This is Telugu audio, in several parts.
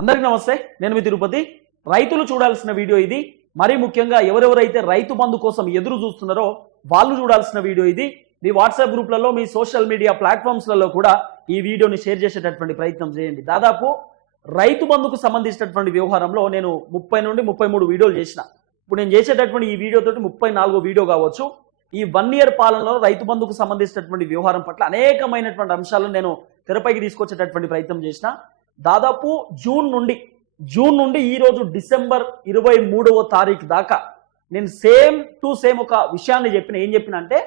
అందరికీ నమస్తే నేను మీ తిరుపతి. రైతులు చూడాల్సిన వీడియో ఇది. మరీ ముఖ్యంగా ఎవరెవరైతే రైతు బంధు కోసం ఎదురు చూస్తున్నారో వాళ్ళు చూడాల్సిన వీడియో ఇది. మీ వాట్సాప్ గ్రూప్లలో మీ సోషల్ మీడియా ప్లాట్ఫామ్స్లలో కూడా ఈ వీడియోని షేర్ చేసేటటువంటి ప్రయత్నం చేయండి. దాదాపు రైతు బంధుకు సంబంధించినటువంటి వ్యవహారంలో నేను ముప్పై నుండి ముప్పై మూడు వీడియోలు చేసిన. ఇప్పుడు నేను చేసేటటువంటి ఈ వీడియోతోటి ముప్పై నాలుగో వీడియో కావచ్చు. ఈ వన్ ఇయర్ పాలనలో రైతు బంధుకు సంబంధించినటువంటి వ్యవహారం పట్ల అనేకమైనటువంటి అంశాలను నేను తెరపైకి తీసుకొచ్చేటటువంటి ప్రయత్నం చేసిన. దాదాపు జూన్ నుండి జూన్ నుండి ఈ రోజు డిసెంబర్ ఇరవై మూడవ తారీఖు దాకా నేను సేమ్ టు సేమ్ ఒక విషయాన్ని చెప్పిన ఏం చెప్పిన అంటే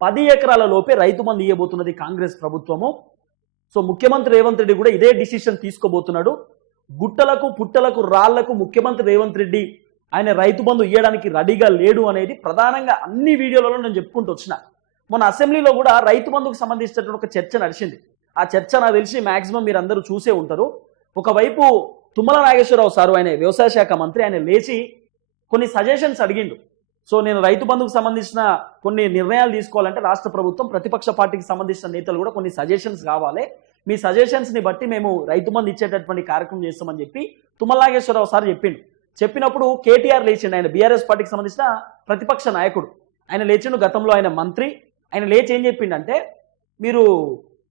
పది ఎకరాల లోపే రైతు మంది ఇవ్వబోతున్నది కాంగ్రెస్ ప్రభుత్వము. సో ముఖ్యమంత్రి రేవంత్ రెడ్డి కూడా ఇదే డిసిషన్ తీసుకోబోతున్నాడు. గుట్టలకు పుట్టలకు రాళ్ళకు ముఖ్యమంత్రి రేవంత్ రెడ్డి ఆయన రైతు బంధు ఇవ్వడానికి రెడీగా లేడు అనేది ప్రధానంగా అన్ని వీడియోలలో నేను చెప్పుకుంటూ వచ్చిన. మొన్న అసెంబ్లీలో కూడా రైతు బంధుకు సంబంధించినటువంటి ఒక చర్చ నడిచింది. ఆ చర్చ నాకు తెలిసి మాక్సిమం మీరు అందరూ చూసే ఉంటారు. ఒకవైపు తుమ్మల నాగేశ్వరరావు సారు ఆయన వ్యవసాయ శాఖ మంత్రి ఆయన లేచి కొన్ని సజెషన్స్ అడిగిండు. సో నేను రైతు బంధుకు సంబంధించిన కొన్ని నిర్ణయాలు తీసుకోవాలంటే రాష్ట్ర ప్రభుత్వం ప్రతిపక్ష పార్టీకి సంబంధించిన నేతలు కూడా కొన్ని సజెషన్స్ కావాలి. మీ సజెషన్స్ని బట్టి మేము రైతు బంధు ఇచ్చేటటువంటి కార్యక్రమం చేస్తామని చెప్పి తుమ్మలనాగేశ్వరరావు సార్ చెప్పిండు. చెప్పినప్పుడు కేటీఆర్ లేచిండు. ఆయన బీఆర్ఎస్ పార్టీకి సంబంధించిన ప్రతిపక్ష నాయకుడు. ఆయన లేచిండు గతంలో ఆయన మంత్రి. ఆయన లేచి ఏం చెప్పిండంటే మీరు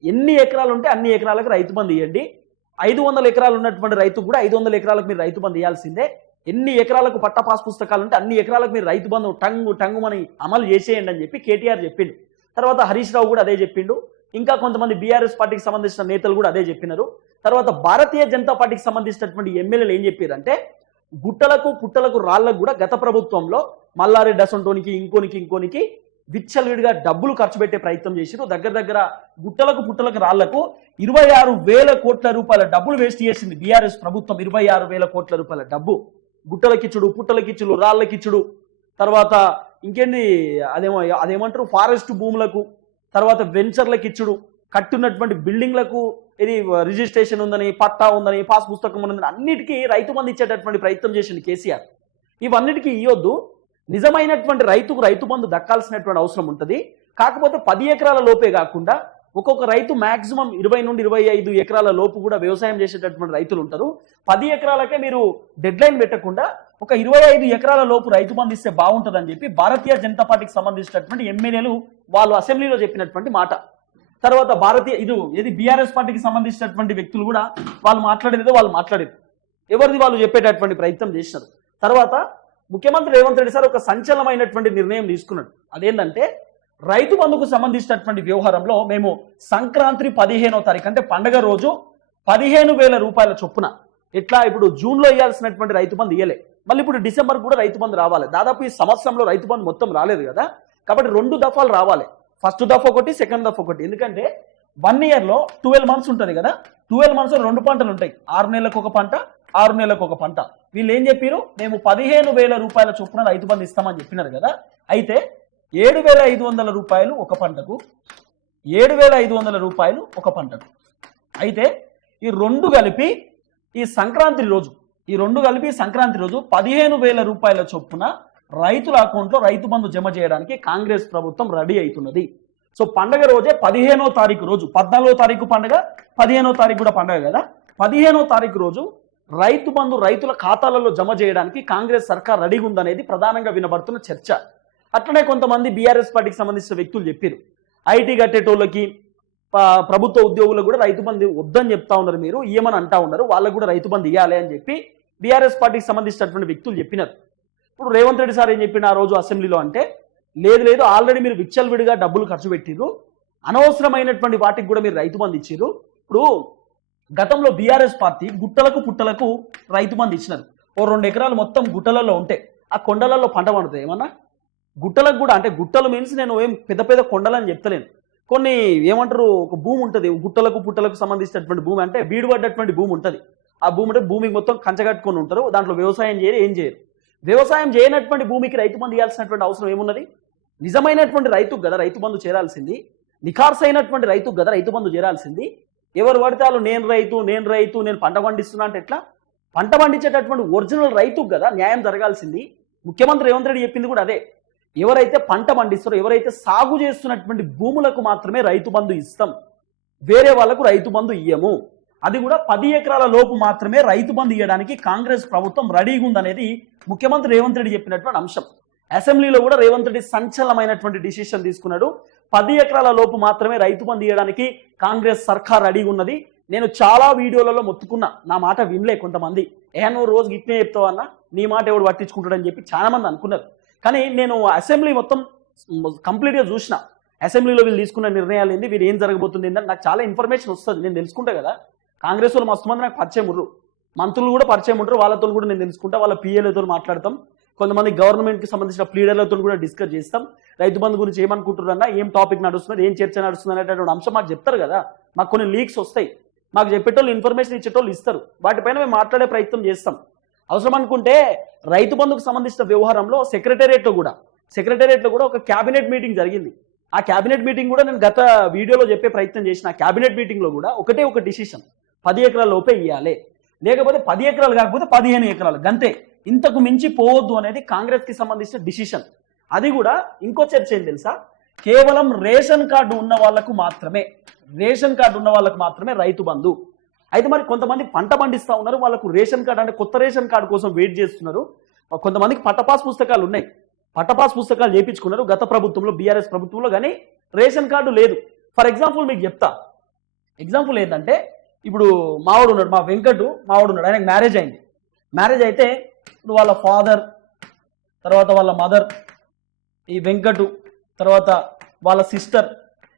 ఎన్ని ఎకరాలు ఉంటే అన్ని ఎకరాలకు రైతు బంధు ఇవ్వండి ఐదు వందల ఎకరాలు ఉన్నటువంటి రైతు కూడా ఐదు వందల ఎకరాలకు మీరు రైతు బంధు ఇవ్వాల్సిందే ఎన్ని ఎకరాలకు పట్ట పాస్ పుస్తకాలు ఉంటే అన్ని ఎకరాలకు మీరు రైతు బంధు టంగు టంగుమని అమలు చేసేయండి అని చెప్పి కేటీఆర్ చెప్పిండు. తర్వాత హరీష్ రావు కూడా అదే చెప్పిండు. ఇంకా కొంతమంది బీఆర్ఎస్ పార్టీకి సంబంధించిన నేతలు కూడా అదే చెప్పినారు. తర్వాత భారతీయ జనతా పార్టీకి సంబంధించినటువంటి ఎమ్మెల్యేలు ఏం చెప్పారంటే గుట్టలకు పుట్టలకు రాళ్ళకు కూడా గత ప్రభుత్వంలో మల్లారెడ్డి అసంటోనికి ఇంకోనికి ఇంకోనికి విచ్చలవిడిగా డబ్బులు ఖర్చు పెట్టే ప్రయత్నం చేసిరు దగ్గర దగ్గర గుట్టలకు పుట్టలకు రాళ్ళకు ఇరవై ఆరు వేల కోట్ల రూపాయల డబ్బులు వేస్ట్ చేసింది బీఆర్ఎస్ ప్రభుత్వం. ఇరవై ఆరు వేల కోట్ల రూపాయల డబ్బు. గుట్టలకిచ్చుడు పుట్టలకిచ్చుడు రాళ్ళకిచ్చుడు తర్వాత ఇంకేంటి అదేమో అదేమంటారు? ఫారెస్ట్ భూములకు తర్వాత వెంచర్లకు ఇచ్చుడు. కట్టున్నటువంటి బిల్డింగ్లకు ఇది రిజిస్ట్రేషన్ ఉందని పట్టా ఉందని పాస్ పుస్తకం ఉందని అన్నిటికీ రైతు మంది ఇచ్చేటటువంటి ప్రయత్నం చేసింది కేసీఆర్. ఇవన్నిటికీ ఇవ్వద్దు నిజమైనటువంటి రైతుకు రైతు బంధు దక్కాల్సినటువంటి అవసరం ఉంటుంది. కాకపోతే పది ఎకరాల లోపే కాకుండా ఒక్కొక్క రైతు మాక్సిమం ఇరవై నుండి ఇరవై ఐదు ఎకరాల లోపు కూడా వ్యవసాయం చేసేటటువంటి రైతులు ఉంటారు. పది ఎకరాలకే మీరు డెడ్ లైన్ పెట్టకుండా ఒక ఇరవై ఐదు ఎకరాల లోపు రైతు బంధు ఇస్తే బాగుంటుందని చెప్పి భారతీయ జనతా పార్టీకి సంబంధించినటువంటి ఎమ్మెల్యేలు వాళ్ళు అసెంబ్లీలో చెప్పినటువంటి మాట. తర్వాత భారతీయ ఇది ఏది బీఆర్ఎస్ పార్టీకి సంబంధించినటువంటి వ్యక్తులు కూడా వాళ్ళు మాట్లాడేదో వాళ్ళు మాట్లాడేది. ఎవరిది వాళ్ళు చెప్పేటటువంటి ప్రయత్నం చేసినారు. తర్వాత ముఖ్యమంత్రి రేవంత్ రెడ్డి సార్ ఒక సంచలనమైనటువంటి నిర్ణయం తీసుకున్నాడు. అదేంటంటే రైతు బంధుకు సంబంధించినటువంటి వ్యవహారంలో మేము సంక్రాంతి పదిహేనో తారీఖు అంటే పండగ రోజు పదిహేను వేల రూపాయల చొప్పున ఎట్లా ఇప్పుడు జూన్లో ఇవ్వాల్సినటువంటి రైతు బంధు ఇయ్యలే. మళ్ళీ ఇప్పుడు డిసెంబర్ కూడా రైతు బంధు రావాలి. దాదాపు ఈ సంవత్సరంలో రైతు బంధు మొత్తం రాలేదు కదా. కాబట్టి రెండు దఫాలు రావాలి. ఫస్ట్ దఫ ఒకటి సెకండ్ దఫ ఒకటి. ఎందుకంటే వన్ ఇయర్లో ట్వెల్వ్ మంత్స్ ఉంటుంది కదా. ట్వెల్వ్ మంత్స్లో రెండు పంటలు ఉంటాయి. ఆరు నెలలకు ఒక పంట ఆరు నెలలకు ఒక పంట. వీళ్ళు ఏం చెప్పారు? మేము పదిహేను వేల రూపాయల చొప్పున రైతు బంధు ఇస్తామని చెప్పినారు కదా. అయితే ఏడు వేల ఐదు వందల రూపాయలు ఒక పంటకు ఏడు వేల ఐదు వందల రూపాయలు ఒక పంటకు. అయితే ఈ రెండు కలిపి ఈ సంక్రాంతి రోజు ఈ రెండు కలిపి సంక్రాంతి రోజు పదిహేను వేల రూపాయల చొప్పున రైతుల అకౌంట్లో రైతు బంధు జమ చేయడానికి కాంగ్రెస్ ప్రభుత్వం రెడీ అవుతున్నది సో పండగ రోజే పదిహేనో తారీఖు రోజు పద్నాలుగో తారీఖు పండగ పదిహేనో తారీఖు కూడా పండగ కదా. పదిహేనో తారీఖు రోజు రైతు బంధు రైతుల ఖాతాలలో జమ చేయడానికి కాంగ్రెస్ సర్కార్ రెడీగా ఉందనేది ప్రధానంగా వినబడుతున్న చర్చ. అట్లనే కొంతమంది బీఆర్ఎస్ పార్టీకి సంబంధించిన వ్యక్తులు చెప్పారు ఐటీ కట్టేటోళ్ళకి ప్రభుత్వ ఉద్యోగులకు కూడా రైతు బంధు వద్దని చెప్తా ఉన్నారు మీరు ఏమని అంటా ఉన్నారు వాళ్ళకు కూడా రైతు బంధు ఇవ్వాలి అని చెప్పి బీఆర్ఎస్ పార్టీకి సంబంధించినటువంటి వ్యక్తులు చెప్పినారు. ఇప్పుడు రేవంత్ రెడ్డి సార్ ఏం చెప్పిన ఆ రోజు అసెంబ్లీలో అంటే లేదు లేదు ఆల్రెడీ మీరు విచ్చలవిడిగా డబ్బులు ఖర్చు పెట్టిర్రు అనవసరమైనటువంటి వాటికి కూడా మీరు రైతు బంధు ఇచ్చిర్రు. ఇప్పుడు గతంలో బీఆర్ఎస్ పార్టీ గుట్టలకు పుట్టలకు రైతు మంది ఇచ్చినారు ఓ రెండు ఎకరాలు మొత్తం గుట్టలలో ఉంటే ఆ కొండలలో పంట పండుతుంది ఏమన్నా? గుట్టలకు కూడా అంటే గుట్టలు మీన్స్ నేను ఏం పెద్ద పెద్ద కొండలని చెప్తలేను. కొన్ని ఏమంటారు ఒక భూమి ఉంటుంది. గుట్టలకు పుట్టలకు సంబంధించినటువంటి భూమి అంటే బీడు పడ్డటువంటి భూమి ఉంటుంది. ఆ భూమి అంటే భూమికి మొత్తం కంచగట్టుకొని ఉంటారు. దాంట్లో వ్యవసాయం చేయరు ఏం చేయరు. వ్యవసాయం చేయనటువంటి భూమికి రైతు బంధు ఇవ్వాల్సినటువంటి అవసరం ఏమున్నది? నిజమైనటువంటి రైతుకు కదా రైతు బంధు చేరాల్సింది. నిఖార్స్ అయినటువంటి రైతుకు కదా రైతు బంధు చేరాల్సింది. ఎవరు పడితే వాళ్ళు నేను రైతు నేను రైతు నేను పంట పండిస్తున్నా అంటే ఎట్లా? పంట పండించేటటువంటి ఒరిజినల్ రైతుకు కదా న్యాయం జరగాల్సింది. ముఖ్యమంత్రి రేవంత్ రెడ్డి చెప్పింది కూడా అదే. ఎవరైతే పంట పండిస్తారో ఎవరైతే సాగు చేస్తున్నటువంటి భూములకు మాత్రమే రైతు బంధు ఇస్తాం. వేరే వాళ్ళకు రైతు బంధు ఇయ్యము. అది కూడా పది ఎకరాల లోపు మాత్రమే రైతు బంధు ఇవ్వడానికి కాంగ్రెస్ ప్రభుత్వం రెడీగా ఉందనేది ముఖ్యమంత్రి రేవంత్ రెడ్డి చెప్పినటువంటి అంశం. అసెంబ్లీలో కూడా రేవంత్ రెడ్డి సంచలనమైనటువంటి డిసిషన్ తీసుకున్నాడు. పది ఎకరాల లోపు మాత్రమే రైతు బంద్ ఇవ్వడానికి కాంగ్రెస్ సర్కార్ అడిగి ఉన్నది. నేను చాలా వీడియోలలో మొత్తుకున్నా. నా మాట వినలే కొంతమంది. ఏ నువ్వు రోజు ఇట్నే చెప్తావు అన్న? నీ మాట ఎవడు పట్టించుకుంటాడని చెప్పి చాలా మంది అనుకున్నారు. కానీ నేను అసెంబ్లీ మొత్తం కంప్లీట్గా చూసిన. అసెంబ్లీలో వీళ్ళు తీసుకున్న నిర్ణయాలు ఏంది? వీరు ఏం జరగబోతుంది ఏందని నాకు చాలా ఇన్ఫర్మేషన్ వస్తుంది. నేను తెలుసుకుంటా కదా. కాంగ్రెస్ వాళ్ళు మస్తు మంది నాకు పరిచయం ఉండరు. మంత్రులు కూడా పరిచయం ఉంటారు వాళ్ళతో కూడా నేను తెలుసుకుంటా. వాళ్ళ పిఎలతో మాట్లాడతాం. కొంతమంది గవర్నమెంట్కి సంబంధించిన లీడర్లతో కూడా డిస్కస్ చేస్తాం. రైతు బంధు గురించి ఏమనుకుంటున్నారన్నా ఏం టాపిక్ నడుస్తున్నది ఏం చర్చ నడుస్తుంది అనేటటువంటి అంశం మాకు చెప్తారు కదా. మాకు కొన్ని లీక్స్ వస్తాయి. మాకు చెప్పేటోళ్ళు ఇన్ఫర్మేషన్ ఇచ్చేటోళ్ళు ఇస్తారు. వాటిపైన మేము మాట్లాడే ప్రయత్నం చేస్తాం. అవసరం అనుకుంటే రైతు బంధుకు సంబంధించిన వ్యవహారంలో సెక్రటేరియట్లో కూడా సెక్రటేరియట్లో కూడా ఒక క్యాబినెట్ మీటింగ్ జరిగింది. ఆ క్యాబినెట్ మీటింగ్ కూడా నేను గత వీడియోలో చెప్పే ప్రయత్నం చేసిన. ఆ క్యాబినెట్ మీటింగ్లో కూడా ఒకటే ఒక డిసిషన్ పది ఎకరాల లోపే ఇవ్వాలి లేకపోతే పది ఎకరాలు కాకపోతే పదిహేను ఎకరాలు గంతే. ఇంతకు మించి పోవద్దు అనేది కాంగ్రెస్కి సంబంధించిన డిసిషన్. అది కూడా ఇంకో చర్చ ఏం తెలుసా? కేవలం రేషన్ కార్డు ఉన్న వాళ్ళకు మాత్రమే రేషన్ కార్డు ఉన్న వాళ్ళకు మాత్రమే రైతు బంధు. అయితే మరి కొంతమంది పంట పండిస్తూ ఉన్నారు వాళ్ళకు రేషన్ కార్డు అంటే కొత్త రేషన్ కార్డు కోసం వెయిట్ చేస్తున్నారు. కొంతమందికి పట్టపాస్ పుస్తకాలు ఉన్నాయి. పట్టపాస్ పుస్తకాలు చేయించుకున్నారు గత ప్రభుత్వంలో బీఆర్ఎస్ ప్రభుత్వంలో కానీ రేషన్ కార్డు లేదు. ఫర్ ఎగ్జాంపుల్ మీకు చెప్తా. ఎగ్జాంపుల్ ఏంటంటే ఇప్పుడు మావాడు ఉన్నాడు మా వెంకటు మావాడు ఉన్నాడు ఆయనకు మ్యారేజ్ అయింది. మ్యారేజ్ అయితే ఇప్పుడు వాళ్ళ ఫాదర్ తర్వాత వాళ్ళ మదర్ ఈ వెంకటు తర్వాత వాళ్ళ సిస్టర్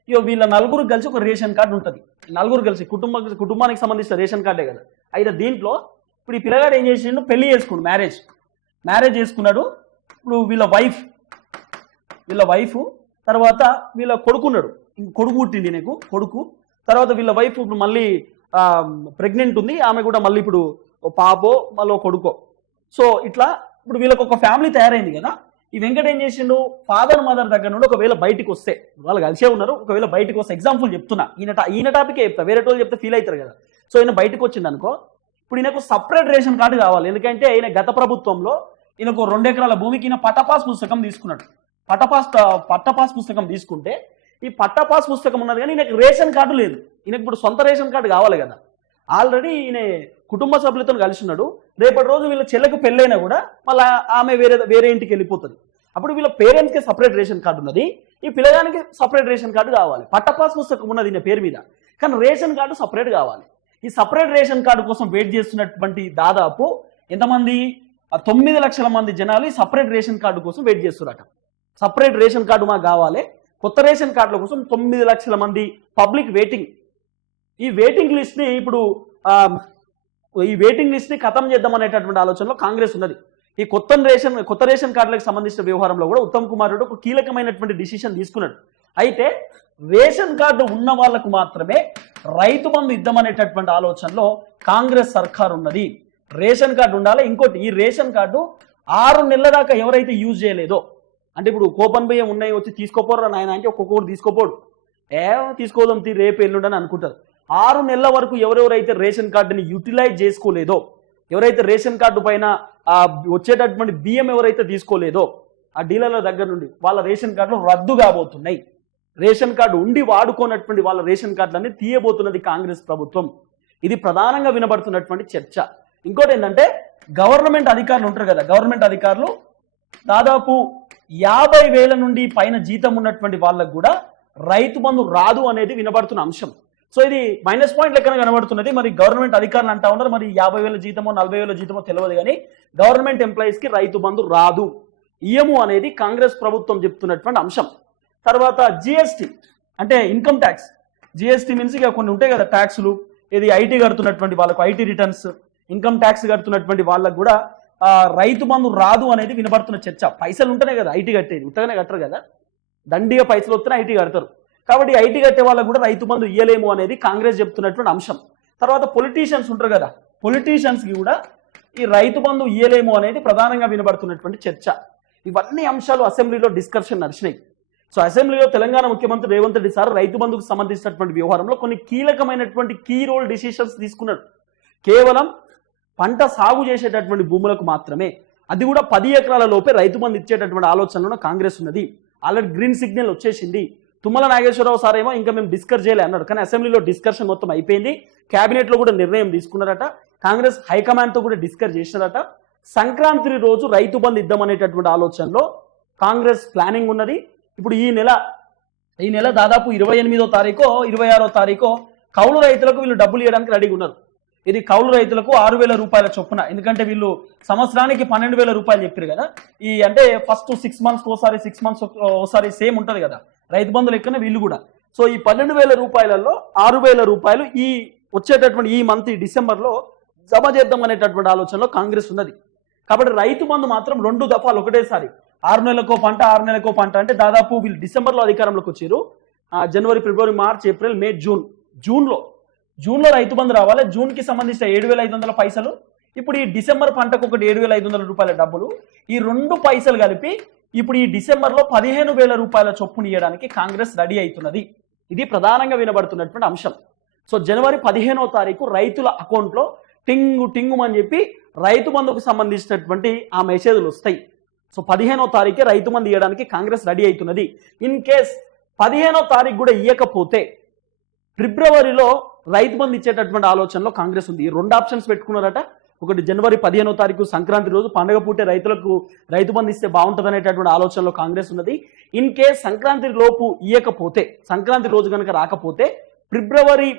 ఇక వీళ్ళ నలుగురు కలిసి ఒక రేషన్ కార్డు ఉంటుంది. నలుగురు కలిసి కుటుంబ కుటుంబానికి సంబంధించిన రేషన్ కార్డే కదా. అయితే దీంట్లో ఇప్పుడు ఈ పిల్లగాడు ఏం చేసిండు? పెళ్ళి చేసుకుండు మ్యారేజ్. మ్యారేజ్ చేసుకున్నాడు ఇప్పుడు వీళ్ళ వైఫ్ వీళ్ళ వైఫ్ తర్వాత వీళ్ళ కొడుకున్నాడు. ఇంక కొడుకు పుట్టింది నీకు కొడుకు. తర్వాత వీళ్ళ వైఫ్ ఇప్పుడు మళ్ళీ ప్రెగ్నెంట్ ఉంది. ఆమె కూడా మళ్ళీ ఇప్పుడు ఓ పాపో మళ్ళీ కొడుకో. సో ఇట్లా ఇప్పుడు వీళ్ళకి ఒక ఫ్యామిలీ తయారైంది కదా. ఈ వెంకట ఏం చేసిండు? ఫాదర్ మదర్ దగ్గర నుండి ఒకవేళ బయటికి వస్తే వాళ్ళు కలిసే ఉన్నారు. ఒకవేళ బయటకు వస్తే ఎగ్జాంపుల్ చెప్తున్నా. ఈయన ఈయన టాపికే చెప్తా. వేరే వాళ్ళు చెప్తే ఫీల్ అవుతారు కదా. సో ఈయన బయటకు వచ్చింది అనుకో ఇప్పుడు ఈయనకు సపరేట్ రేషన్ కార్డు కావాలి. ఎందుకంటే ఈయన గత ప్రభుత్వంలో ఈయనకు రెండు ఎకరాల భూమికి ఈయన పట్టపాస్ పుస్తకం తీసుకున్నాడు. పట్టపాస్ పట్టపాస్ పుస్తకం తీసుకుంటే ఈ పట్టపాస్ పుస్తకం ఉన్నది కానీ ఈయనకు రేషన్ కార్డు లేదు. ఈయనకు ఇప్పుడు సొంత రేషన్ కార్డు కావాలి కదా. ఆల్రెడీ ఈయన కుటుంబ సభ్యులతో కలిసి ఉన్నాడు. రేపటి రోజు వీళ్ళ చెల్లెకు పెళ్ళైనా కూడా మళ్ళీ ఆమె వేరే వేరే ఇంటికి వెళ్ళిపోతుంది. అప్పుడు వీళ్ళ పేరెంట్స్కి సపరేట్ రేషన్ కార్డు ఉన్నది. ఈ పిల్లగానికి సపరేట్ రేషన్ కార్డు కావాలి. పట్టపాస్ పుస్తకం ఉన్నది ఈయన పేరు మీద. కానీ రేషన్ కార్డు సపరేట్ కావాలి. ఈ సపరేట్ రేషన్ కార్డు కోసం వెయిట్ చేస్తున్నటువంటి దాదాపు ఎంతమంది? తొమ్మిది లక్షల మంది జనాలు ఈ సపరేట్ రేషన్ కార్డు కోసం వెయిట్ చేస్తున్నారట సపరేట్ రేషన్ కార్డు మాకు కావాలి. కొత్త రేషన్ కార్డుల కోసం తొమ్మిది లక్షల మంది పబ్లిక్ వెయిటింగ్ ఈ వెయిటింగ్ లిస్ట్ని ఇప్పుడు ఈ వెయిటింగ్ లిస్ట్ని ఖతం చేద్దాం అనేటటువంటి ఆలోచనలో కాంగ్రెస్ ఉన్నది. ఈ కొత్త రేషన్ కొత్త రేషన్ కార్డులకు సంబంధించిన వ్యవహారంలో కూడా ఉత్తమ్ కుమార్ రెడ్డి ఒక కీలకమైనటువంటి డిసిషన్ తీసుకున్నాడు. అయితే రేషన్ కార్డు ఉన్న వాళ్ళకు మాత్రమే రైతు బంధు ఇద్దామనేటటువంటి ఆలోచనలో కాంగ్రెస్ సర్కార్ ఉన్నది. రేషన్ కార్డు ఉండాలి ఇంకోటి ఈ రేషన్ కార్డు ఆరు నెలల దాకా ఎవరైతే యూజ్ చేయలేదో అంటే ఇప్పుడు కోపన్ బియ్యం ఉన్నాయి వచ్చి తీసుకోపోరు నాయన అంటే ఒక్కొక్కరు తీసుకోపోడు. ఏ తీసుకోదాం తీ రేపు ఎల్లుండని అనుకుంటారు. ఆరు నెలల వరకు ఎవరెవరైతే రేషన్ కార్డుని యూటిలైజ్ చేసుకోలేదో ఎవరైతే రేషన్ కార్డు పైన వచ్చేటటువంటి బియ్యం ఎవరైతే తీసుకోలేదో ఆ డీలర్ల దగ్గర నుండి వాళ్ళ రేషన్ కార్డులు రద్దు కాబోతున్నాయి. రేషన్ కార్డు ఉండి వాడుకోనటువంటి వాళ్ళ రేషన్ కార్డులన్నీ తీయబోతున్నది కాంగ్రెస్ ప్రభుత్వం. ఇది ప్రధానంగా వినబడుతున్నటువంటి చర్చ. ఇంకోటి ఏంటంటే గవర్నమెంట్ అధికారులు ఉంటారు కదా గవర్నమెంట్ అధికారులు దాదాపు యాభై వేల నుండి పైన జీతం ఉన్నటువంటి వాళ్ళకు కూడా రైతు బంధు రాదు అనేది వినబడుతున్న అంశం. సో ఇది మైనస్ పాయింట్ లెక్కన కనబడుతున్నది. మరి గవర్నమెంట్ అధికారులు అంటా ఉన్నారు. మరి యాభై వేల జీతమో నలభై వేల జీతమో తెలియదు కానీ గవర్నమెంట్ ఎంప్లాయీస్కి రైతు బంధు రాదు. ఇయము అనేది కాంగ్రెస్ ప్రభుత్వం చెప్తున్నటువంటి అంశం. తర్వాత జిఎస్టి అంటే ఇన్కమ్ ట్యాక్స్ జిఎస్టి మీన్స్ ఇక కొన్ని ఉంటాయి కదా ట్యాక్స్లు ఇది ఐటీ కడుతున్నటువంటి వాళ్ళకు ఐటీ రిటర్న్స్ ఇన్కమ్ ట్యాక్స్ కడుతున్నటువంటి వాళ్ళకు కూడా రైతు బంధు రాదు అనేది వినబడుతున్న చర్చ. పైసలు ఉంటేనే కదా ఐటీ కట్టేది. ఉంటేనే కట్టరు కదా. దండిగా పైసలు వస్తేనే ఐటీ కడతారు. కాబట్టి ఐటీ కట్టే వాళ్ళకు కూడా రైతు బంధు ఇయ్యలేము అనేది కాంగ్రెస్ చెప్తున్నటువంటి అంశం. తర్వాత పొలిటీషియన్స్ ఉంటారు కదా పొలిటీషియన్స్కి కూడా ఈ రైతు బంధు ఇయ్యలేము అనేది ప్రధానంగా వినబడుతున్నటువంటి చర్చ. ఇవన్నీ అంశాలు అసెంబ్లీలో డిస్కషన్ నడిచినాయి. సో అసెంబ్లీలో తెలంగాణ ముఖ్యమంత్రి రేవంత్ రెడ్డి సార్ రైతు బంధుకు సంబంధించినటువంటి వ్యవహారంలో కొన్ని కీలకమైనటువంటి కీ రోల్ డిసిషన్స్ తీసుకున్నాడు. కేవలం పంట సాగు చేసేటటువంటి భూములకు మాత్రమే అది కూడా పది ఎకరాల లోపే రైతు బంధు ఇచ్చేటటువంటి ఆలోచనలో కాంగ్రెస్ ఉన్నది. ఆల్రెడీ గ్రీన్ సిగ్నల్ వచ్చేసింది. తుమ్మల నాగేశ్వరరావు సార్ ఏమో ఇంకా మేము డిస్కస్ చేయలే అన్నాడు. కానీ అసెంబ్లీలో డిస్కషన్ మొత్తం అయిపోయింది. క్యాబినెట్లో కూడా నిర్ణయం తీసుకున్నారట. కాంగ్రెస్ హైకమాండ్తో కూడా డిస్కస్ చేసినారట. సంక్రాంతి రోజు రైతు బంధు ఇద్దామనేటటువంటి ఆలోచనలో కాంగ్రెస్ ప్లానింగ్ ఉన్నది. ఇప్పుడు ఈ నెల ఈ నెల దాదాపు ఇరవై ఎనిమిదో తారీఖు ఇరవై ఆరో తారీఖో కౌలు రైతులకు వీళ్ళు డబ్బులు ఇవ్వడానికి రెడీగా ఉన్నారు. ఇది కౌలు రైతులకు ఆరు వేల రూపాయల చొప్పున. ఎందుకంటే వీళ్ళు సంవత్సరానికి పన్నెండు వేల రూపాయలు చెప్పారు కదా. ఈ అంటే ఫస్ట్ సిక్స్ మంత్స్ ఒకసారి సిక్స్ మంత్స్ ఒకసారి సేమ్ ఉంటుంది కదా. రైతు బంధు లెక్కన వీళ్ళు కూడా. సో ఈ పన్నెండు వేల రూపాయలలో ఆరు వేల రూపాయలు ఈ వచ్చేటటువంటి ఈ మంత్ ఈ డిసెంబర్లో జమ చేద్దాం అనేటటువంటి ఆలోచనలో కాంగ్రెస్ ఉన్నది. కాబట్టి రైతు బంధు మాత్రం రెండు దఫాలు ఒకటేసారి. ఆరు నెలలకో పంట ఆరు నెలలకో పంట అంటే దాదాపు వీళ్ళు డిసెంబర్లో అధికారంలోకి వచ్చారు. జనవరి ఫిబ్రవరి మార్చ్ ఏప్రిల్ మే జూన్. జూన్లో జూన్లో రైతు బంధు రావాలి. జూన్కి సంబంధించిన ఏడు వేల ఐదు వందల పైసలు. ఇప్పుడు ఈ డిసెంబర్ పంటకు ఒకటి ఏడు వేల ఐదు వందల రూపాయల డబ్బులు. ఈ రెండు పైసలు కలిపి ఇప్పుడు ఈ డిసెంబర్లో పదిహేను వేల రూపాయల చొప్పున ఇవ్వడానికి కాంగ్రెస్ రెడీ అవుతున్నది. ఇది ప్రధానంగా వినబడుతున్నటువంటి అంశం. సో జనవరి పదిహేనో తారీఖు రైతుల అకౌంట్లో టింగు టింగు అని చెప్పి రైతు బంధుకు సంబంధించినటువంటి ఆ మెసేజ్లు వస్తాయి. సో పదిహేనో తారీఖే రైతు మంది ఇవ్వడానికి కాంగ్రెస్ రెడీ అవుతున్నది. ఇన్ కేస్ పదిహేనో తారీఖు కూడా ఇవ్వకపోతే ఫిబ్రవరిలో రైతు బంధు ఇచ్చేటటువంటి ఆలోచనలో కాంగ్రెస్ ఉంది. ఈ రెండు ఆప్షన్స్ పెట్టుకున్నారట. ఒకటి జనవరి పదిహేనో తారీఖు సంక్రాంతి రోజు పండగ పూటే రైతులకు రైతు బంధు ఇస్తే బాగుంటుంది అనేటటువంటి ఆలోచనలో కాంగ్రెస్ ఉన్నది. ఇన్ కేస్ సంక్రాంతి లోపు ఇవ్వకపోతే సంక్రాంతి రోజు కనుక రాకపోతే ఫిబ్రవరి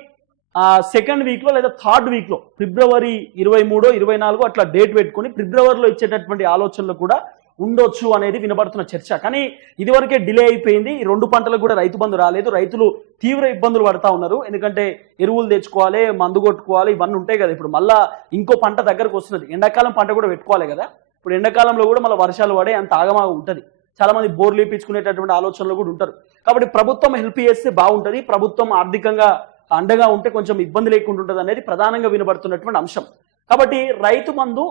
సెకండ్ వీక్లో లేదా థర్డ్ వీక్లో ఫిబ్రవరి ఇరవై మూడో ఇరవై నాలుగో అట్లా డేట్ పెట్టుకొని ఫిబ్రవరిలో ఇచ్చేటటువంటి ఆలోచనలు కూడా ఉండొచ్చు అనేది వినబడుతున్న చర్చ. కానీ ఇదివరకే డిలే అయిపోయింది. ఈ రెండు పంటలకు కూడా రైతు బంధు రాలేదు. రైతులు తీవ్ర ఇబ్బందులు పడతా ఉన్నారు. ఎందుకంటే ఎరువులు తెచ్చుకోవాలి మందు కొట్టుకోవాలి ఇవన్నీ ఉంటాయి కదా. ఇప్పుడు మళ్ళా ఇంకో పంట దగ్గరకు వస్తున్నది. ఎండాకాలం పంట కూడా పెట్టుకోవాలి కదా. ఇప్పుడు ఎండాకాలంలో కూడా మళ్ళీ వర్షాలు పడే అంత ఆగమాగ ఉంటుంది. చాలా మంది బోర్లు ఇప్పించుకునేటటువంటి ఆలోచనలు కూడా ఉంటారు. కాబట్టి ప్రభుత్వం హెల్ప్ చేస్తే బాగుంటుంది. ప్రభుత్వం ఆర్థికంగా అండగా ఉంటే కొంచెం ఇబ్బంది లేకుండా ఉంటుంది అనేది ప్రధానంగా వినబడుతున్నటువంటి అంశం. కాబట్టి రైతు మందు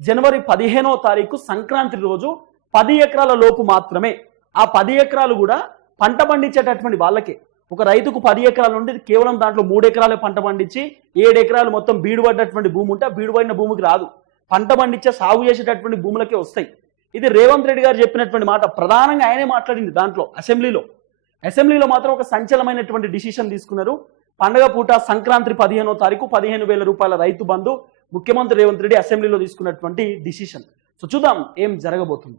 జనవరి పదిహేనో తారీఖు సంక్రాంతి రోజు పది ఎకరాల లోపు మాత్రమే. ఆ పది ఎకరాలు కూడా పంట పండించేటటువంటి వాళ్ళకే. ఒక రైతుకు పది ఎకరాలు ఉండి కేవలం దాంట్లో మూడు ఎకరాలే పంట పండించి ఏడు ఎకరాలు మొత్తం బీడుపడ్డటువంటి భూమి ఉంటే ఆ బీడుపడిన భూమికి రాదు. పంట పండించే సాగు చేసేటటువంటి భూములకే వస్తాయి. ఇది రేవంత్ రెడ్డి గారు చెప్పినటువంటి మాట. ప్రధానంగా ఆయనే మాట్లాడింది దాంట్లో అసెంబ్లీలో. అసెంబ్లీలో మాత్రం ఒక సంచలమైనటువంటి డిసిషన్ తీసుకున్నారు. పండగ పూట సంక్రాంతి పదిహేనో తారీఖు పదిహేను వేల రూపాయల రైతు బంధు ముఖ్యమంత్రి రేవంత్ రెడ్డి అసెంబ్లీలో తీసుకున్నటువంటి డిసిషన్. సో చూద్దాం ఏం జరగబోతుంది.